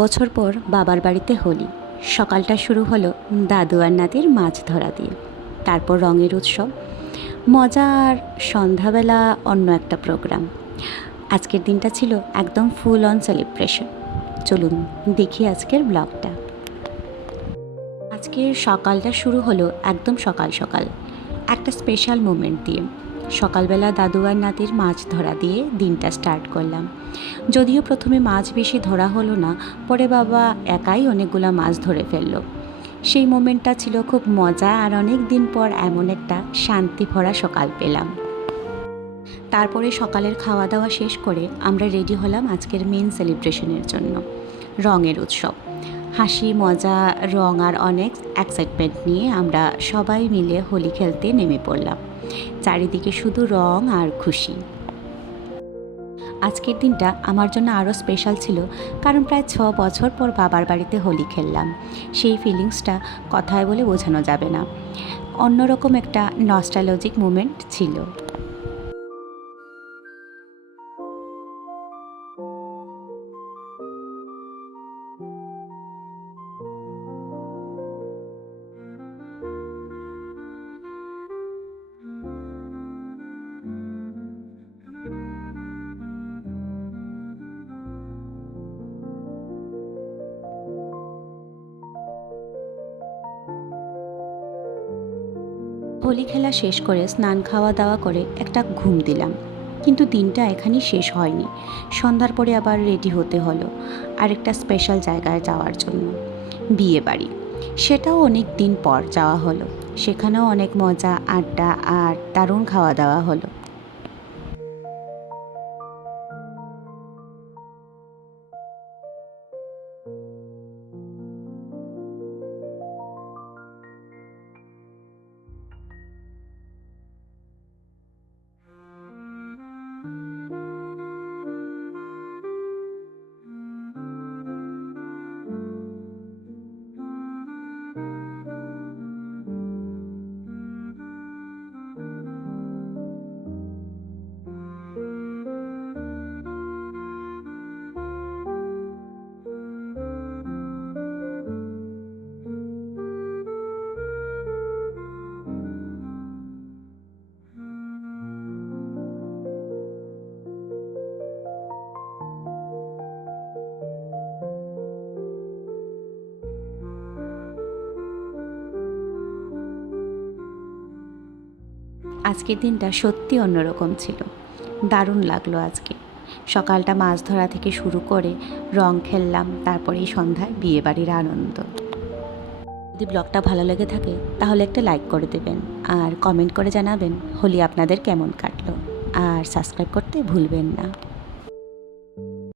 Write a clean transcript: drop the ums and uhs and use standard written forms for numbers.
বছর পর বাবার বাড়িতে হোলি। সকালটা শুরু হলো দাদু আর নাতির মাছ ধরা দিয়ে, তারপর রঙের উৎসব, মজা, আর সন্ধ্যাবেলা অন্য একটা প্রোগ্রাম। আজকের দিনটা ছিল একদম ফুল অন সেলিব্রেশন। চলুন দেখি আজকের ব্লগটা। আজকের সকালটা শুরু হলো একদম সকাল সকাল একটা স্পেশাল মোমেন্ট দিয়ে। সকালবেলা দাদু আর নাতির মাছ ধরা দিয়ে দিনটা স্টার্ট করলাম। যদিও প্রথমে মাছ বেশি ধরা হলো না, পরে বাবা একাই অনেকগুলো মাছ ধরে ফেললো। সেই মোমেন্টটা ছিল খুব মজা, আর অনেক দিন পর এমন একটা শান্তি ভরা সকাল পেলাম। তারপরে সকালের খাওয়া দাওয়া শেষ করে আমরা রেডি হলাম আজকের মেন সেলিব্রেশনের জন্য, রঙের উৎসব। হাসি, মজা, রং আর অনেক এক্সাইটমেন্ট নিয়ে আমরা সবাই মিলে হোলি খেলতে নেমে পড়লাম। চারিদিকে শুধু রং আর খুশি। আজকের দিনটা আমার জন্য আরও স্পেশাল ছিল, কারণ প্রায় 6 বছর পর বাবার বাড়িতে হোলি খেললাম। সেই ফিলিংসটা কথায় বলে বোঝানো যাবে না। অন্যরকম একটা নস্টালজিক মোমেন্ট ছিল। হোলি খেলা শেষ করে স্নান, খাওয়া দাওয়া করে একটা ঘুম দিলাম। কিন্তু দিনটা এখানেই শেষ হয়নি। সন্ধ্যার পরে আবার রেডি হতে হলো আরেকটা স্পেশাল জায়গায় যাওয়ার জন্য, বিয়ে বাড়ি। সেটাও অনেক দিন পর যাওয়া হলো। সেখানেও অনেক মজা, আড্ডা আর দারুণ খাওয়া দাওয়া হলো। আজকের দিনটা সত্যি অন্যরকম ছিল। দারুণ লাগলো আজকে। সকালটা মাছ ধরা থেকে শুরু করে রং খেললাম, তারপরে এই সন্ধ্যায় বিয়েবাড়ির আনন্দ। যদি ব্লগটা ভালো লেগে থাকে তাহলে একটা লাইক করে দেবেন, আর কমেন্ট করে জানাবেন হোলি আপনাদের কেমন কাটলো, আর সাবস্ক্রাইব করতে ভুলবেন না।